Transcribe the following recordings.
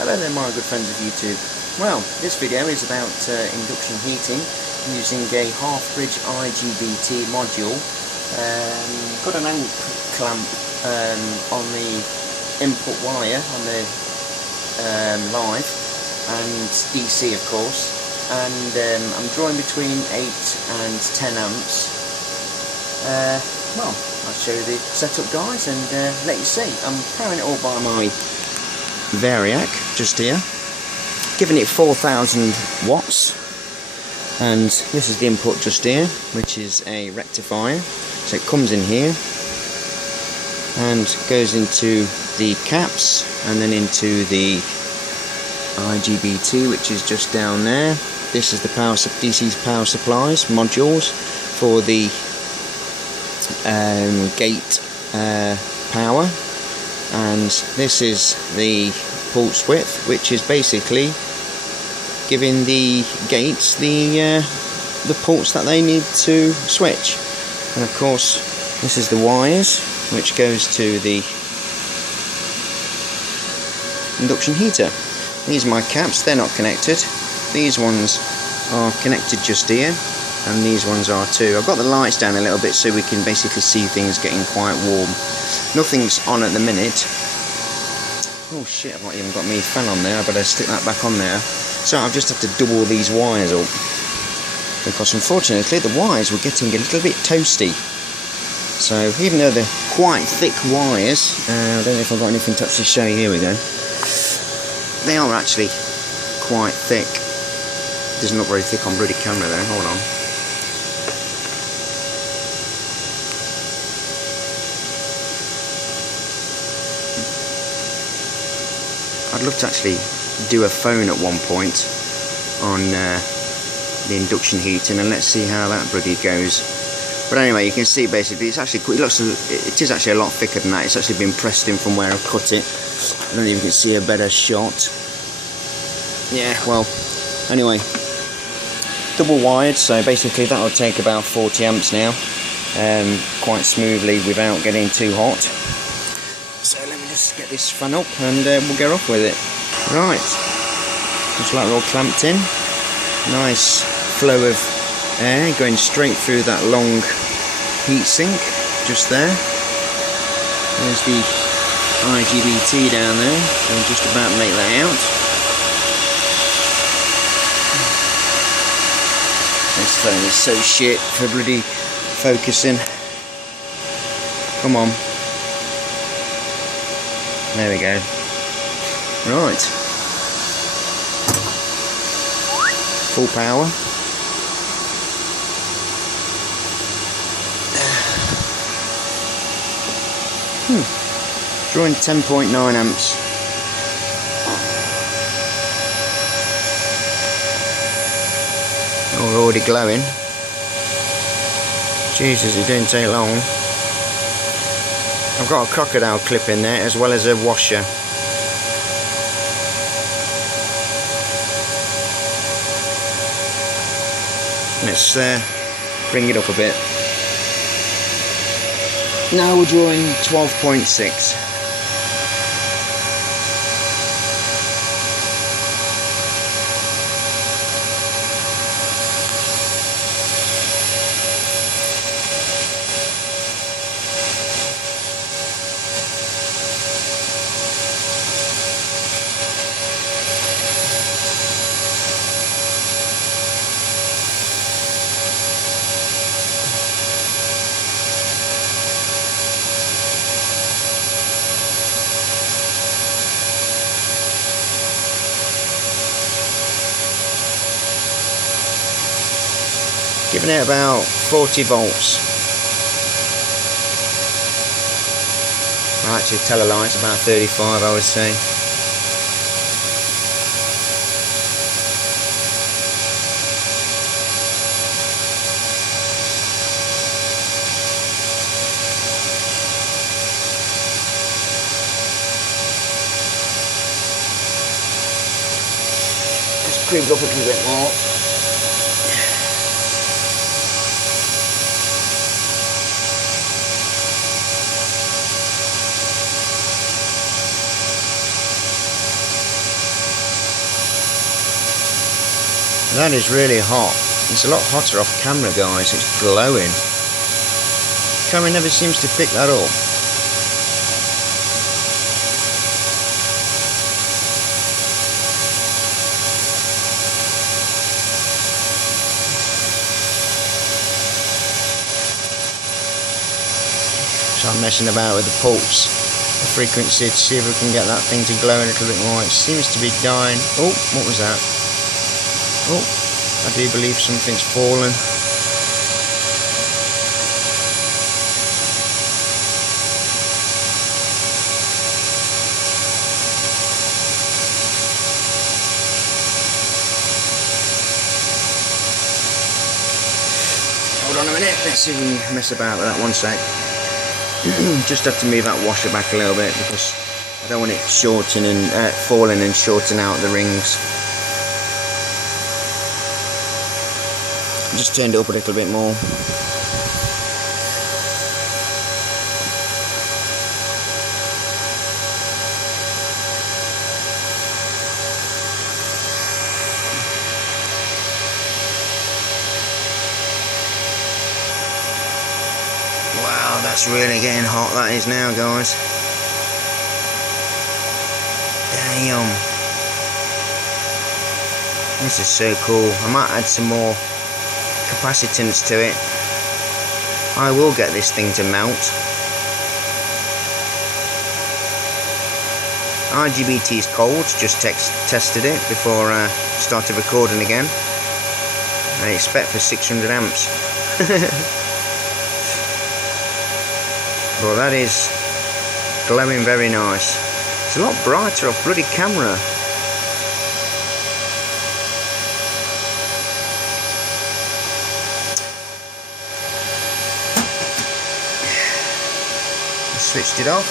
Hello there my good friends of YouTube. Well, this video is about induction heating using a half-bridge IGBT module. Got an amp clamp on the input wire on the live and DC of course, and I'm drawing between 8 and 10 amps. Well, I'll show you the setup guys and let you see. I'm powering it all by my Variac just here, giving it 4,000 watts, and this is the input just here, which is a rectifier. So it comes in here and goes into the caps and then into the IGBT, which is just down there. This is the DC power supplies modules for the gate power, and this is the pulse width, which is basically giving the gates the pulse that they need to switch. And of course this is the wires which goes to the induction heater. These are my caps, they're not connected. These ones are connected just here, and these ones are too. I've got the lights down a little bit so we can basically see things getting quite warm. Nothing's on at the minute. Oh shit, I've not even got my fan on there. I better stick that back on there. So I've just had to double these wires up, because unfortunately the wires were getting a little bit toasty. So even though they're quite thick wires, I don't know if I've got anything to actually show you. Here we go. They are actually quite thick. It doesn't look very thick on bloody camera though. Hold on. I'd love to actually do a phone at one point on the induction heating, and let's see how that bloody goes. But anyway, you can see basically it's actually it is actually a lot thicker than that. It's actually been pressed in from where I cut it. I don't know if you can see a better shot. Yeah, well, anyway, double wired, so basically that will take about 40 amps now, quite smoothly without getting too hot. So let me just get this fan up and we'll get off with it. Right, just like we're all clamped in. Nice flow of air going straight through that long heat sink just there. There's the IGBT down there, so I'm just about to make that out. This phone is so shit for bloody focusing. Come on. There we go. Right. Full power. Drawing 10.9 amps. Oh, we're already glowing. Jesus, it didn't take long. I've got a crocodile clip in there as well as a washer. Let's bring it up a bit. Now we're drawing 12.6. Giving it about 40 volts. Well, actually, tell a lie, it's about 35, I would say. Let's creep it up a little bit more. That is really hot. It's a lot hotter off camera, guys. It's glowing. Camera never seems to pick that up. So I'm messing about with the pulse, the frequency, to see if we can get that thing to glow a little bit more. It seems to be dying. Oh, what was that? Oh, I do believe something's fallen. Hold on a minute, let's see if we can mess about with that 1 sec. Just have to move that washer back a little bit because I don't want it falling and shorting out the rings. Just turned it up a little bit more. Wow, that's really getting hot, that is now, guys. Damn. This is so cool. I might add some more capacitance to it. I will get this thing to melt. IGBT is cold, just tested it before I started recording again. I expect for 600 amps. Well, that is glowing very nice. It's a lot brighter off bloody camera. Switched it off.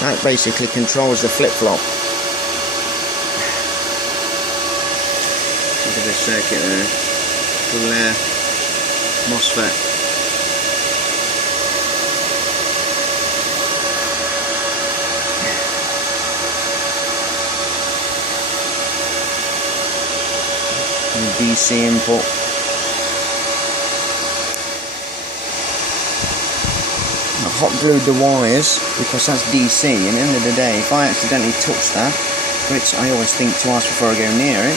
That basically controls the flip-flop. Look at the circuit there. Little MOSFET. DC input. I've hot glued the wires because that's DC, and at the end of the day, if I accidentally touch that, which I always think twice before I go near it,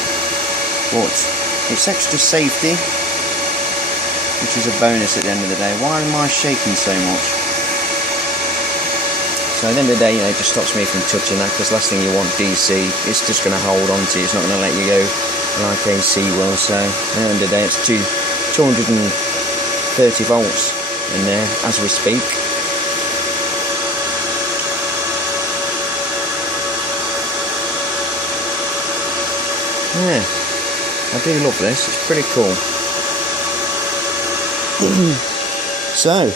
but it's extra safety, which is a bonus at the end of the day. Why am I shaking so much? So at the end of the day, it just stops me from touching that, because last thing you want DC, it's just going to hold on to you, it's not going to let you go like AC will. So at the end of the day, it's 230 volts in there as we speak. Yeah, I do love this, it's pretty cool. So,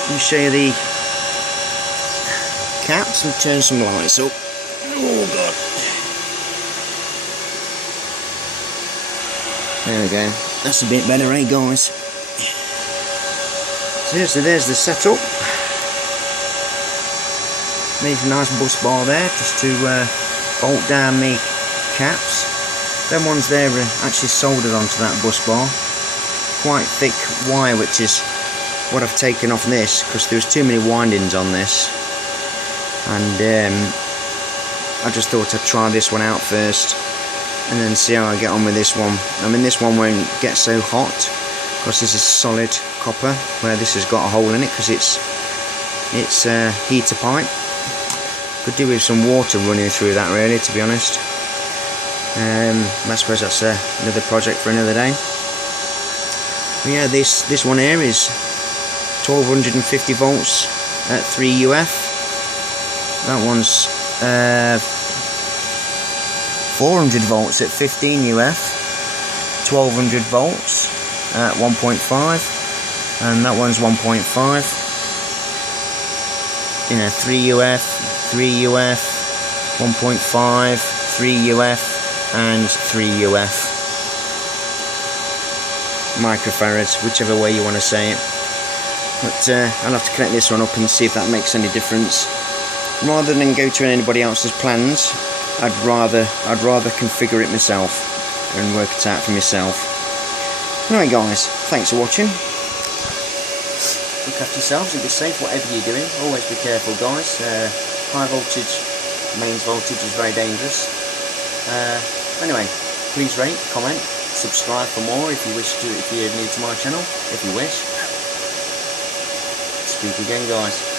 let me show you the caps and turn some lights up. Oh god. There we go. That's a bit better, eh guys? So there's the setup. Needs a nice bus bar there just to bolt down the caps. Them ones there are actually soldered onto that bus bar. Quite thick wire, which is what I've taken off this because there was too many windings on this. And I just thought I'd try this one out first and then see how I get on with this one. I mean, this one won't get so hot because this is solid copper, where this has got a hole in it because it's a heater pipe. Could do with some water running through that, really, to be honest. I suppose that's another project for another day. But yeah, this one here is 1250 volts at 3 UF. That one's 400 volts at 15 UF, 1200 volts at 1.5, and that one's 1.5. You know, 3 UF, 3 UF, 1.5, 3 UF, and 3 UF. microfarads, whichever way you want to say it. But I'll have to connect this one up and see if that makes any difference. Rather than go to anybody else's plans, I'd rather configure it myself and work it out for myself. Anyway guys, thanks for watching. Look after yourselves and be safe whatever you're doing. Always be careful guys. High voltage, mains voltage is very dangerous. Anyway, please rate, comment, subscribe for more if you wish to, if you're new to my channel, if you wish. Speak again guys.